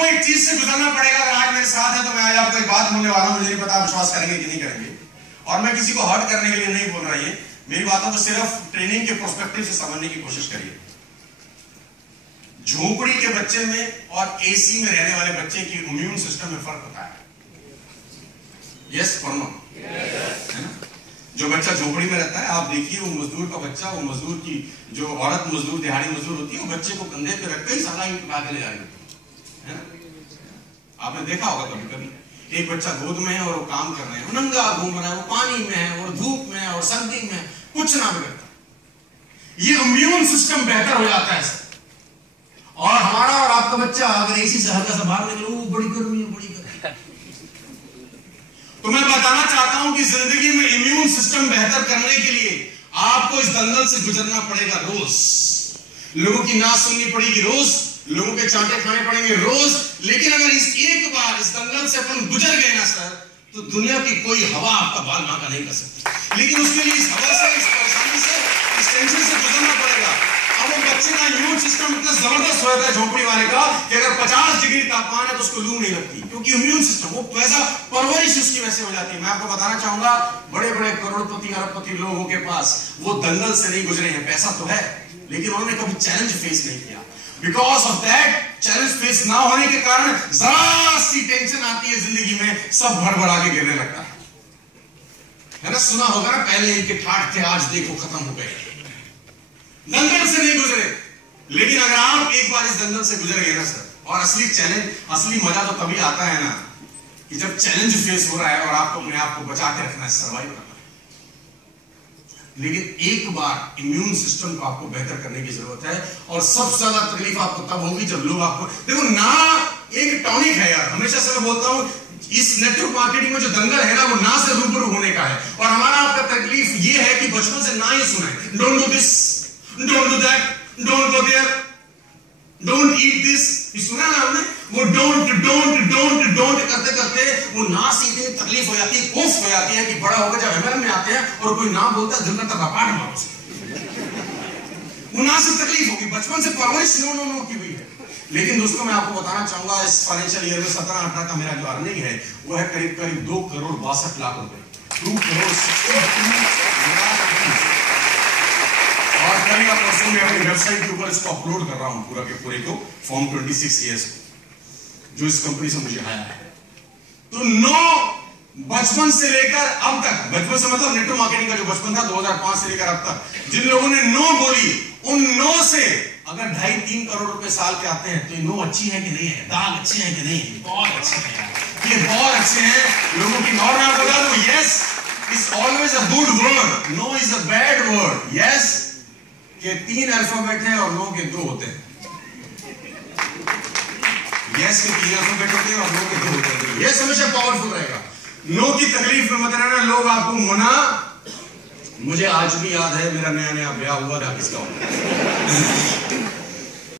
आपको एक चीज से गुजरना पड़ेगा। अगर आज मेरे साथ है तो मैं आज आपको एक बात बोलने वाला हूं, मुझे नहीं पता विश्वास करेंगे कि नहीं करेंगे, और मैं किसी को हर्ट करने के लिए नहीं बोल रहा। ये मेरी बातों को सिर्फ ट्रेनिंग के पर्सपेक्टिव से समझने की कोशिश करिए। झोपड़ी के बच्चे में और एसी में रहने वाले बच्चे की इम्यून सिस्टम में फर्क होता है। यस और नो? है ना? जो बच्चा झोपड़ी में रहता है, आप देखिए वो मजदूर का बच्चा, वो मजदूर की जो औरत मजदूर, दिहाड़ी मजदूर होती है, वो बच्चे को कंधे पे रख के ही साला ईंट उठा के ले जा रही है ना? आपने देखा होगा कभी कभी। एक बच्चा गोद में है और वो काम कर रहे हैं, वो नंगा घूम रहा है, वो पानी में है और धूप में है और सर्दी में, कुछ ना बिगड़ता। ये इम्यून सिस्टम बेहतर हो जाता है। और हमारा और आपका बच्चा अगर एसी से हल्का सा बाहर निकलो, बड़ी गर्मी है, बड़ी गर्मी। तो मैं बताना चाहता हूं कि जिंदगी में इम्यून सिस्टम बेहतर करने के लिए आपको इस दंगल से गुजरना पड़ेगा रोज। लोगों की ना सुननी पड़ेगी रोज, लोगों के चांटे खाने पड़ेंगे रोज। लेकिन अगर इस एक बार इस दंगल से अपन गुजर गए ना सर, तो दुनिया की कोई हवा आपका बाल बांका नहीं कर सकती। लेकिन उसके लिए इस हवा से, इस परेशानी से, इस टेंशन से गुजरना पड़ेगा। अब वो बच्चे का इम्यून सिस्टम इतना जबरदस्त होता है झोपड़ी वाले का कि अगर 50 डिग्री तापमान है तो उसको लू नहीं लगती, क्योंकि इम्यून सिस्टम वो वैसा परवरिश उसकी वैसे हो जाती है। मैं आपको बताना चाहूंगा, बड़े बड़े करोड़पति अरबपति लोगों के पास वो दंगल से नहीं गुजरे हैं। पैसा तो है, लेकिन उन्होंने कभी चैलेंज फेस नहीं किया। Because of that challenge face ना होने के कारण जरा सी टेंशन आती है जिंदगी में, सब भड़बड़ा के गिरने लगता है ना? सुना होगा ना, पहले इनके ठाठ थे, आज देखो खत्म हो गए। दंगल से नहीं गुजरे। लेकिन अगर आप एक बार इस दंगल से गुजर गए ना सर, और असली चैलेंज, असली मजा तो तभी आता है ना कि जब चैलेंज फेस हो रहा है और आपको अपने आप को बचा के रखना है, सर्वाइव करना है। लेकिन एक बार इम्यून सिस्टम को आपको बेहतर करने की जरूरत है। और सबसे ज्यादा तकलीफ आपको तब होगी जब लोग आपको देखो ना। एक टॉनिक है यार, हमेशा से मैं बोलता हूं, इस नेटवर्क मार्केटिंग में जो दंगल है ना, वो ना से रूबरू होने का है। और हमारा आपका तकलीफ ये है कि बचपन से ना ही सुना है, don't do this, don't do that, don't go there, don't eat this. ये सुना ना आपने? वो डोंट डोंट डोंट डोंट करते करते वो ना से इतनी तकलीफ हो जाती है, कोफ हो जाती है कि बड़ा होकर जब एमएल में आते हैं और कोई ना बोलता है, दिल में तक अपाट मारो। वो ना से तकलीफ होगी, बचपन से परवरिश नो नो नो की हुई है। लेकिन दोस्तों मैं आपको बताना चाहूंगा, इस फाइनेंशियल ईयर में 17-18 का मेरा जो अर्निंग है वो है करीब करीब 2 करोड़ 62 लाख रुपए। 2 करोड़ 62 लाख। और कल या परसों में अपनी वेबसाइट के ऊपर इसको अपलोड कर रहा हूं पूरा के पूरे को, फॉर्म 26 ईयर्स जो इस कंपनी से मुझे आया है। तो 9 बचपन से लेकर अब तक, बचपन से मतलब नेटवर्क मार्केटिंग का जो बचपन था 2005 से लेकर अब तक, जिन लोगों ने 9 बोली, उन 9 से अगर 2.5-3 करोड़ रुपए साल के आते हैं तो ये 9 अच्छी है कि नहीं है? दाग अच्छे हैं कि नहीं? बहुत अच्छे हैं, ये बहुत अच्छे हैं लोगों की। और मैं बता दूं, yes is always a good word, no is a bad word. Yes के 3 अल्फाबेट हैं और नो के 2 होते हैं। यस के 3 अल्फाबेट होते हैं और नो के 2 होते हैं। यस हमेशा पावरफुल रहेगा। नो की तकलीफ में मत रहना, लोग आपको मना। मुझे आज भी याद है मेरा नया नया ब्याह हुआ था किसका